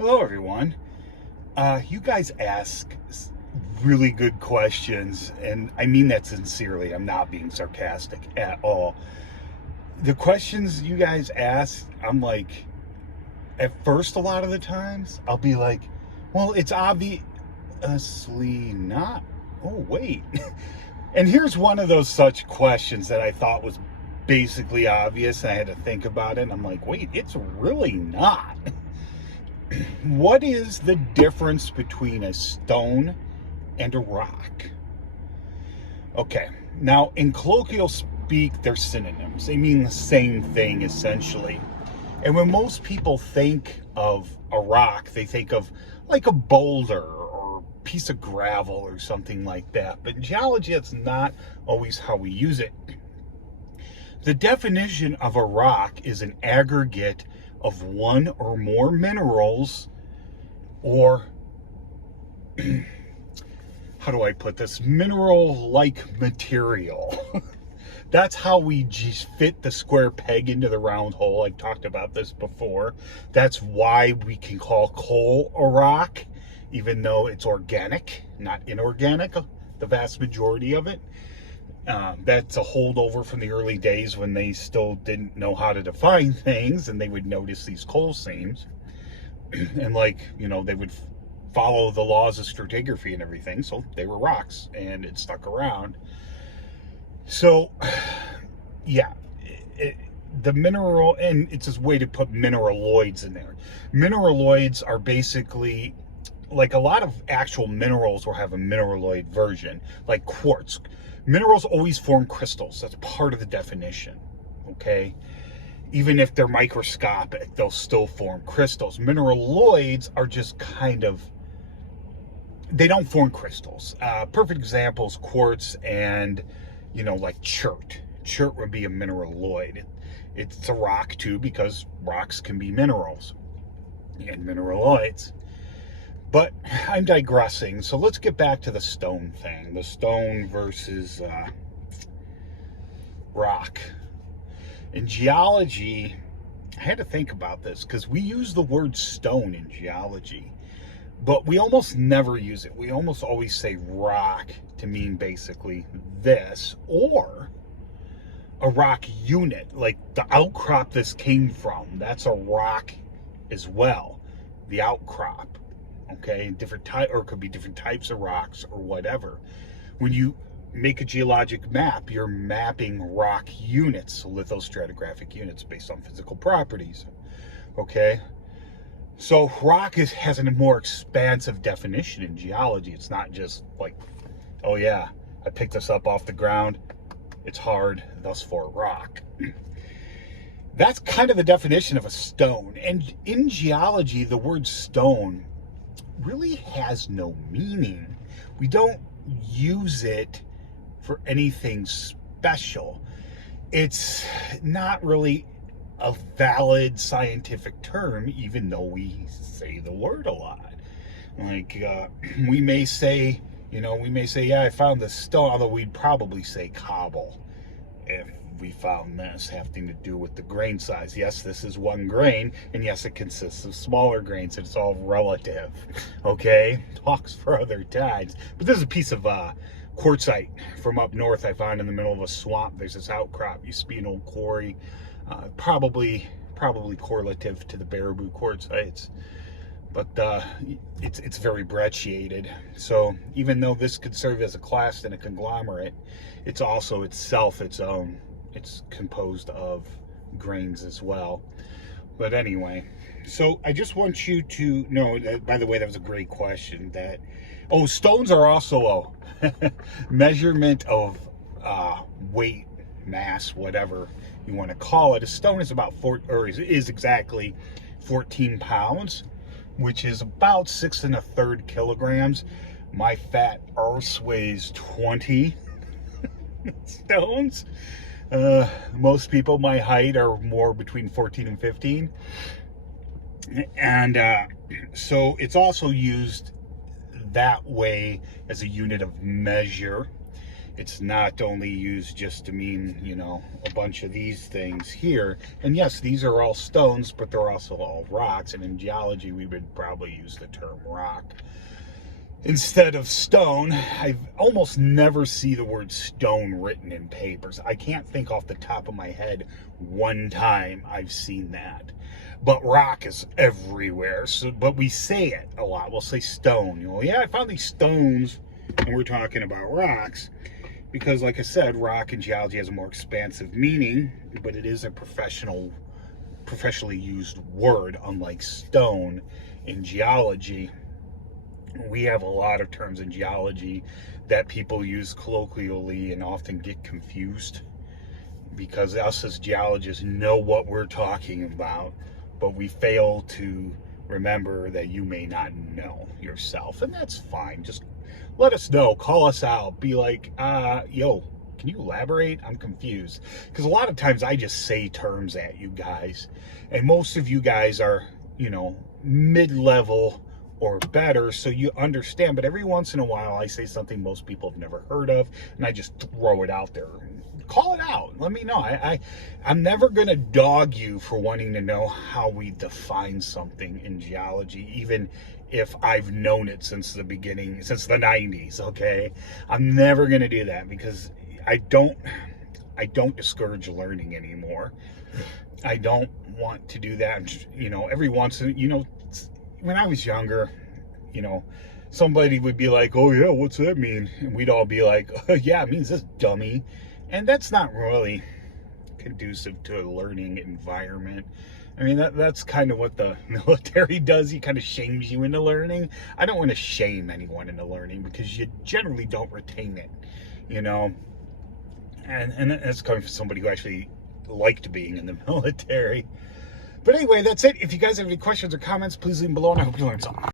Hello, everyone. You guys ask really good questions, and I mean that sincerely. I'm not being sarcastic at all. The questions you guys ask, I'm like, at first, a lot of the times, I'll be like, well, it's obviously not. Oh, wait. And here's one of those such questions that I thought was basically obvious. I had to think about it, and I'm like, wait, it's really not. What is the difference between a stone and a rock? Okay, now in colloquial speak, they're synonyms. They mean the same thing essentially. And when most people think of a rock, they think of like a boulder or a piece of gravel or something like that. But in geology, that's not always how we use it. The definition of a rock is an aggregate of one or more minerals, or how do I put this? Mineral-like material. That's how we just fit the square peg into the round hole. I've talked about this before. That's why we can call coal a rock, even though it's organic, not inorganic, the vast majority of it. That's a holdover from the early days when they still didn't know how to define things, and they would notice these coal seams. And they would follow the laws of stratigraphy and everything, so they were rocks, and it stuck around. So, yeah, the mineral, and it's this way to put mineraloids in there. Mineraloids are basically, like a lot of actual minerals will have a mineraloid version, like quartz. Minerals always form crystals. That's part of the definition, okay? Even if they're microscopic, they'll still form crystals. Mineraloids are just they don't form crystals. Perfect examples, quartz and, like chert. Chert would be a mineraloid. It's a rock too, because rocks can be minerals and mineraloids. But I'm digressing, so let's get back to the stone thing. The stone versus rock. In geology, I had to think about this because we use the word stone in geology, but we almost never use it. We almost always say rock to mean basically this, or a rock unit, like the outcrop this came from. That's a rock as well, the outcrop. Okay, different type, or it could be different types of rocks or whatever. When you make a geologic map, you're mapping rock units, lithostratigraphic units based on physical properties. Okay, so rock has a more expansive definition in geology. It's not just like, oh yeah, I picked this up off the ground, it's hard, thus for rock. That's kind of the definition of a stone. And in geology, the word stone really has no meaning. We don't use it for anything special. It's not really a valid scientific term, even though we say the word a lot. Like, we may say, yeah, I found this stone, although we'd probably say cobble if we found this, having to do with the grain size. Yes, this is one grain, and yes, it consists of smaller grains. It's all relative, okay? Talks for other times. But this is a piece of quartzite from up north I found in the middle of a swamp. There's this outcrop. Used to be an old quarry, probably correlative to the Baraboo quartzites. But it's very brecciated. So even though this could serve as a clast and a conglomerate, it's also itself its own. It's composed of grains as well. But anyway, so I just want you to know that, by the way, that was a great question. Stones are also a measurement of weight, mass, whatever you want to call it. A stone is is exactly 14 pounds, which is about 6 1/3 kilograms. My fat arse weighs 20 stones. Most people my height are more between 14 and 15. And so it's also used that way as a unit of measure. It's not only used just to mean, you know, a bunch of these things here. And yes, these are all stones, but they're also all rocks. And in geology, we would probably use the term rock instead of stone. I almost never see the word stone written in papers. I can't think off the top of my head one time I've seen that. But rock is everywhere. So, but we say it a lot. We'll say stone. You know, yeah, I found these stones, and we're talking about rocks. Because, like I said, rock in geology has a more expansive meaning, but it is a professionally used word, unlike stone in geology. We have a lot of terms in geology that people use colloquially and often get confused because us as geologists know what we're talking about, but we fail to remember that you may not know yourself, and that's fine. Just let us know, call us out, be like, yo, can you elaborate? I'm confused. Because a lot of times I just say terms at you guys, and most of you guys are, you know, mid-level or better, so you understand. But every once in a while I say something most people have never heard of, and I just throw it out there. Call it out. Let me know. I'm never going to dog you for wanting to know how we define something in geology, even if I've known it since the beginning, since the 90s, okay? I'm never going to do that because I don't discourage learning anymore. I don't want to do that. You know, every once in, you know, when I was younger, you know, somebody would be like, oh yeah, what's that mean? And we'd all be like, oh, yeah, it means this, dummy. And that's not really conducive to a learning environment. I mean, that's kind of what the military does. He kind of shames you into learning. I don't want to shame anyone into learning because you generally don't retain it, you know. And that's coming from somebody who actually liked being in the military. But anyway, that's it. If you guys have any questions or comments, please leave them below, and I hope you learned something.